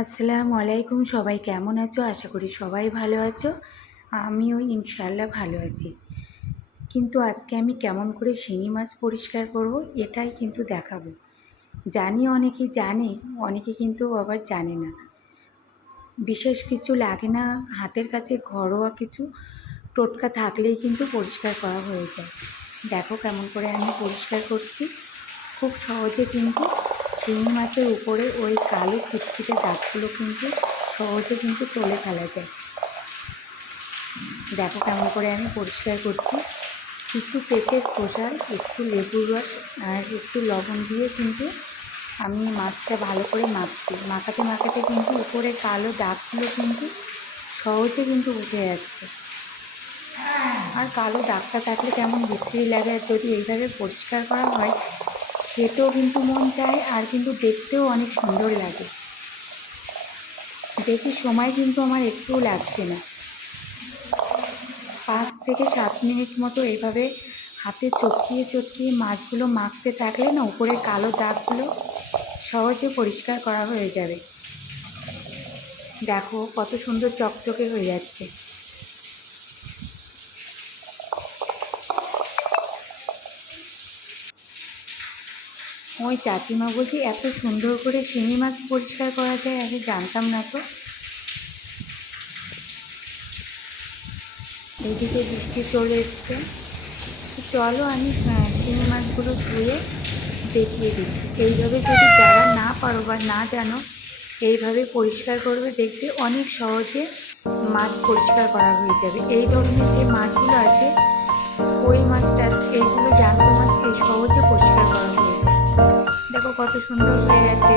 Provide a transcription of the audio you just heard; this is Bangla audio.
আসসালামু আলাইকুম। সবাই কেমন আছো? আশা করি সবাই ভালো আছো। আমিও ইনশাআল্লাহ ভালো আছি। কিন্তু আজকে আমি কেমন করে শিঙি মাছ পরিষ্কার করব এটাই কিন্তু দেখাবো। জানি অনেকে জানে, অনেকে কিন্তু আবার জানে না। বিশেষ কিছু লাগে না, হাতের কাছে ঘরোয়া কিছু টোটকা থাকলেই কিন্তু পরিষ্কার করা হয়ে যায়। দেখো কেমন করে আমি পরিষ্কার করছি। খুব সহজে কিন্তু শিঙি মাছের উপরে ওই কালো চিটচিটে দাগগুলো কিন্তু সহজে কিন্তু তুলে ফেলা যায়। দেখো কেমন করে আমি পরিষ্কার করছি। কিছু পেঁপের খোসা, একটু লেবুর রস আর একটু লবণ দিয়ে কিন্তু আমি মাছটা ভালো করে মাখাতে মাখাতে কিন্তু উপরে কালো দাগগুলো কিন্তু সহজে কিন্তু উঠে যাচ্ছে। আর কালো দাগটা থাকলে কেমন বিশ্রী লাগে, আর যদি এইভাবে পরিষ্কার করা হয় খেতেও কিন্তু মন চায়, আর কিন্তু দেখতেও অনেক সুন্দর লাগে। বেশি সময় কিন্তু আমার একটুও লাগছে না। 5 থেকে 7 মিনিট মতো এইভাবে হাতে চটকিয়ে চটকিয়ে মাছগুলো মাখতে থাকলে না উপরে কালো দাগগুলো সহজে পরিষ্কার করা হয়ে যাবে। দেখো কত সুন্দর চকচকে হয়ে যাচ্ছে। ওই চাচিমা বলছি এত সুন্দর করে শিঙি মাছ পরিষ্কার করা যায়, আগে জানতাম না তো। এইদিকে বৃষ্টি চলে এসছে। চলো আমি শিঙি মাছগুলো ধুয়ে দেখিয়ে দিচ্ছি। এইভাবে যদি যারা না পারো বা না জানো এইভাবে পরিষ্কার করবে, দেখবে অনেক সহজে মাছ পরিষ্কার করা হয়ে যাবে। এই ধরনের যে মাছগুলো আছে, কই মাছটা, এইগুলো জ্যান্ত মাছ এই সহজে পরিষ্কার করা হয়ে যায়। দেখো কত সুন্দর হয়ে গেছে।